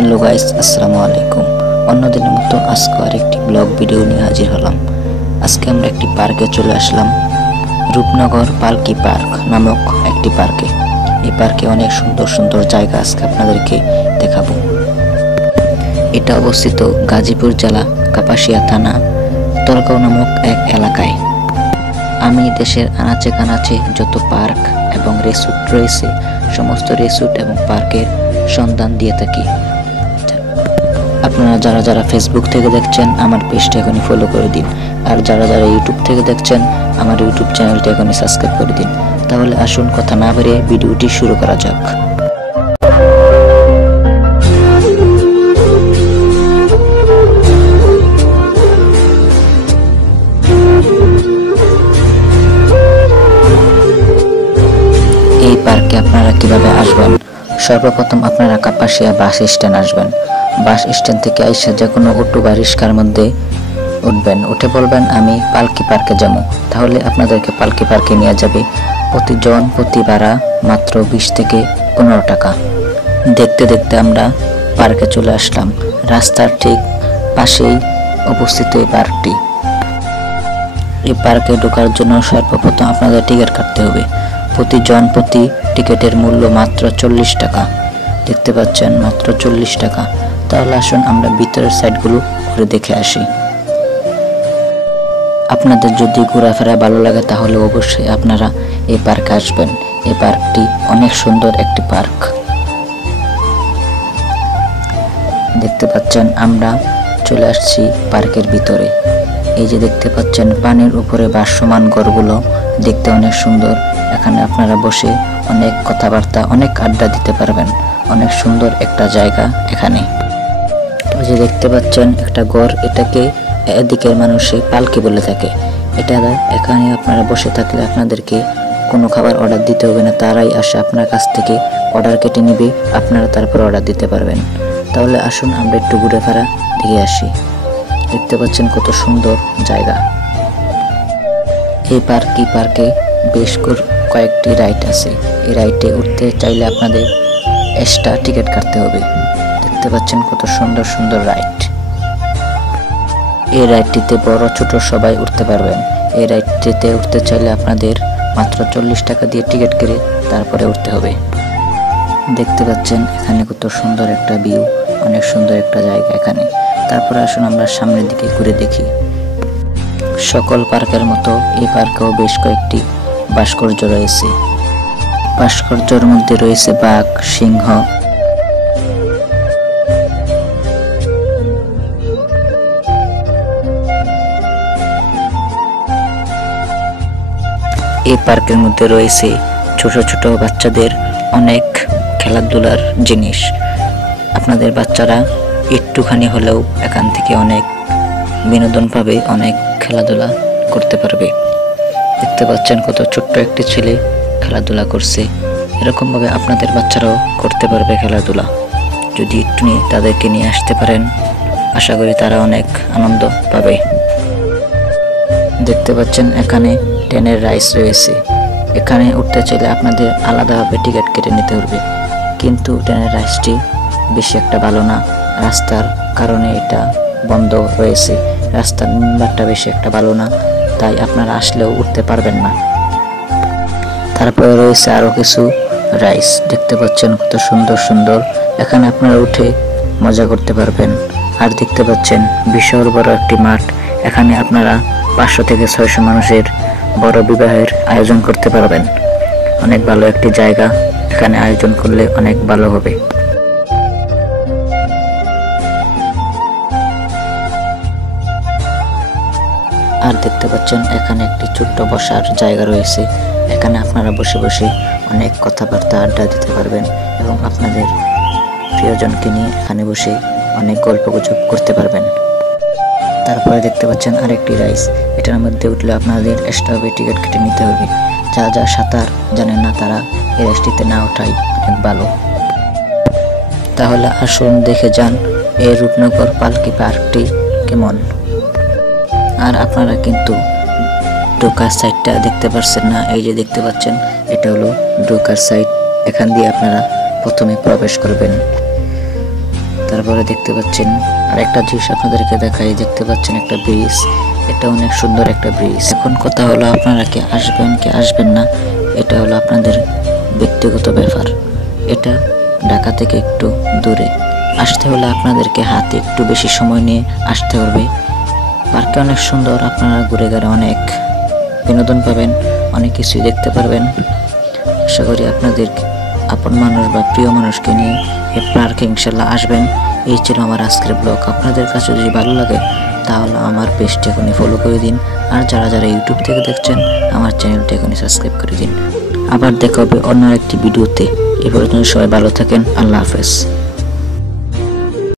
Hello guys, আসসালামু আলাইকুম। অন্যদিনের মতো আজকে আরেকটি ব্লগ ভিডিও নিয়ে হাজির হলাম। আজকে আমরা একটি পার্কে চলে আসলাম, রূপনগর পালকি পার্ক নামক একটি পার্কে। এই পার্কে অনেক সুন্দর সুন্দর জায়গা আজকে আপনাদেরকে দেখাবো। এটা অবস্থিত গাজীপুর জেলা কাপাসিয়া থানা তরগাঁও নামক এক এলাকায়। আমি দেশের আনাচে কানাচে যত পার্ক এবং রিসোর্ট রয়েছে সমস্ত রিসোর্ট এবং পার্কের সন্ধান দিয়ে থাকি। আপনারা যারা যারা ফেসবুক থেকে দেখছেন আমার পেজটা এখনই ফলো করে দিন, আর যারা যারা ইউটিউব থেকে দেখছেন আমার ইউটিউব চ্যানেলটা এখনই সাবস্ক্রাইব করে দিন। তাহলে আসুন কথা না বাড়িয়ে ভিডিওটি শুরু করা যাক। এই পার্কে আপনারা কিভাবে আসবেন? সর্বপ্রথম আপনারা কাপাসিয়া বাস স্ট্যান্ড আসবেন। বাস স্ট্যান্ড থেকে আইসা যে কোনো অটো বা রিক্সার মধ্যে উঠবেন, উঠে বলবেন আমি পালকি পার্কে যাবো। তাহলে আপনাদেরকে পালকি পার্কে নিয়ে যাবে। প্রতিজন প্রতি ভাড়া মাত্র 20 থেকে 15 টাকা। দেখতে দেখতে আমরা পার্কে চলে আসলাম। রাস্তার ঠিক পাশেই অবস্থিত এই পার্কটি। এই পার্কে ঢোকার জন্য সর্বপ্রথম আপনাদের টিকিট কাটতে হবে। প্রতিজন প্রতি টিকিটের মূল্য মাত্র 40 টাকা। দেখতে পাচ্ছেন মাত্র 40 টাকা। তাহলে আসুন আমরা ভিতরের সাইডগুলো ঘুরে দেখে আসি। আপনাদের যদি ঘোরাফেরা ভালো লাগে তাহলে অবশ্যই আপনারা এই পার্কে আসবেন। এই পার্কটি অনেক সুন্দর একটি পার্ক। দেখতে পাচ্ছেন আমরা চলে আসছি পার্কের ভিতরে। এই যে দেখতে পাচ্ছেন পানির উপরে ভাসমান ঘরগুলো দেখতে অনেক সুন্দর। এখানে আপনারা বসে অনেক কথাবার্তা, অনেক আড্ডা দিতে পারবেন। অনেক সুন্দর একটা জায়গা এখানে। ওই যে দেখতে পাচ্ছেন একটা ঘর, এটাকে এদিকের মানুষে পালকি বলে থাকে। এটা এখানে আপনারা বসে থাকলে আপনাদেরকে কোনো খাবার অর্ডার দিতে হবে না, তারাই আসে আপনার কাছ থেকে অর্ডার কেটে নেবে, আপনারা তারপর অর্ডার দিতে পারবেন। তাহলে আসুন আমরা একটু ঘুরে ফেরা দিয়ে আসি। দেখতে পাচ্ছেন কত সুন্দর জায়গা। এই পার্কে বেশ কয়েকটি রাইড আছে। এই রাইডে উঠতে চাইলে আপনাদের এক্সট্রা টিকিট কাটতে হবে। দেখতে পাচ্ছেন কত সুন্দর সুন্দর রাইড। এই রাইডটিতে বড় ছোট সবাই উঠতে পারবেন। এই রাইডটিতে উঠতে চাইলে আপনাদের মাত্র 40 টাকা দিয়ে টিকিট কেটে তারপরে উঠতে হবে। দেখতে পাচ্ছেন এখানে কত সুন্দর একটা ভিউ, অনেক সুন্দর একটা জায়গা এখানে। তারপরে আসুন আমরা সামনের দিকে ঘুরে দেখি। সকল পার্কের মতো এই পার্কেও বেশ কয়েকটি ভাস্কর্য রয়েছে। ভাস্কর্যের মধ্যে রয়েছে বাঘ, সিংহ। এই পার্কের মধ্যে রয়েছে ছোট ছোট বাচ্চাদের অনেক খেলাধুলার জিনিস। আপনাদের বাচ্চারা একটুখানি হলেও এখান থেকে অনেক বিনোদন পাবে, অনেক খেলাধুলা করতে পারবে। দেখতে পাচ্ছেন কত ছোট্ট একটি ছেলে খেলাধুলা করছে। এরকমভাবে আপনাদের বাচ্চারাও করতে পারবে খেলাধুলা। যদি একটু তাদেরকে নিয়ে আসতে পারেন, আশা করি তারা অনেক আনন্দ পাবে। দেখতে পাচ্ছেন এখানে ট্রেনের রাইস রয়েছে। এখানে উঠতে চাইলে আপনাদের আলাদাভাবে টিকিট কেটে নিতে হবে, কিন্তু ট্রেনের রাইসটি বেশি একটা ভালো না। রাস্তার কারণে এটা বন্ধ রয়েছে। রাস্তার নাম্বারটা বেশি একটা ভালো না, তাই আপনারা আসলেও উঠতে পারবেন না। তারপরে রয়েছে আরও কিছু রাইস। দেখতে পাচ্ছেন কত সুন্দর সুন্দর। এখানে আপনারা উঠে মজা করতে পারবেন। আর দেখতে পাচ্ছেন বিশাল বড় একটি মাঠ। এখানে আপনারা 500 থেকে 600 মানুষের বড় বিবাহের আয়োজন করতে পারবেন। অনেক ভালো একটি জায়গা, এখানে আয়োজন করলে অনেক ভালো হবে। আর দেখতে পাচ্ছেন এখানে একটি ছোট্ট বসার জায়গা রয়েছে। এখানে আপনারা বসে বসে অনেক কথাবার্তা আড্ডা দিতে পারবেন এবং আপনাদের প্রিয়জনকে নিয়ে এখানে বসে অনেক গল্পগুজব করতে পারবেন। তারপরে দেখতে পাচ্ছেন আরেকটি রাইস। এটার মধ্যে উঠলে আপনাদের এক্সট্রাভাবে টিকিট কেটে নিতে হবে। যা সাঁতার জানেন না তারা এই রাইসটিতে না ওঠাই অনেক ভালো। তাহলে আসুন দেখে যান এই রূপনগর পালকি পার্কটি কেমন। আর আপনারা কিন্তু ঢোকার সাইডটা দেখতে পাচ্ছেন না। এই যে দেখতে পাচ্ছেন এটা হলো ঢোকার সাইড। এখান দিয়ে আপনারা প্রথমে প্রবেশ করবেন। তারপরে দেখতে পাচ্ছেন আর একটা জিনিস আপনাদেরকে দেখাই, দেখতে পাচ্ছেন একটা ব্রিজ, এটা অনেক সুন্দর একটা ব্রিজ। এখন কথা হলো আপনারা কি আসবেন কি আসবেন না, এটা হলো আপনাদের ব্যক্তিগত ব্যাপার। এটা ঢাকা থেকে একটু দূরে, আসতে হলে আপনাদেরকে হাতে একটু বেশি সময় নিয়ে আসতে হবে। পার্কটা অনেক সুন্দর, আপনারা ঘুরে ঘুরে অনেক বিনোদন পাবেন, অনেক কিছুই দেখতে পারবেন। আশা করি আপনাদের আপন মানুষ বা প্রিয় মানুষকে নিয়ে এই পার্কে ইনশাল্লাহ আসবেন। এই ছিল আমার আজকের ব্লগ। আপনাদের কাছে যদি ভালো লাগে তাহলে আমার পেজটি এখনই ফলো করে দিন, আর যারা যারা ইউটিউব থেকে দেখছেন আমার চ্যানেলটি এখনই সাবস্ক্রাইব করে দিন। আবার দেখা হবে অন্য একটি ভিডিওতে। এই পর্যন্ত সবাই ভালো থাকেন, আল্লাহ হাফেজ।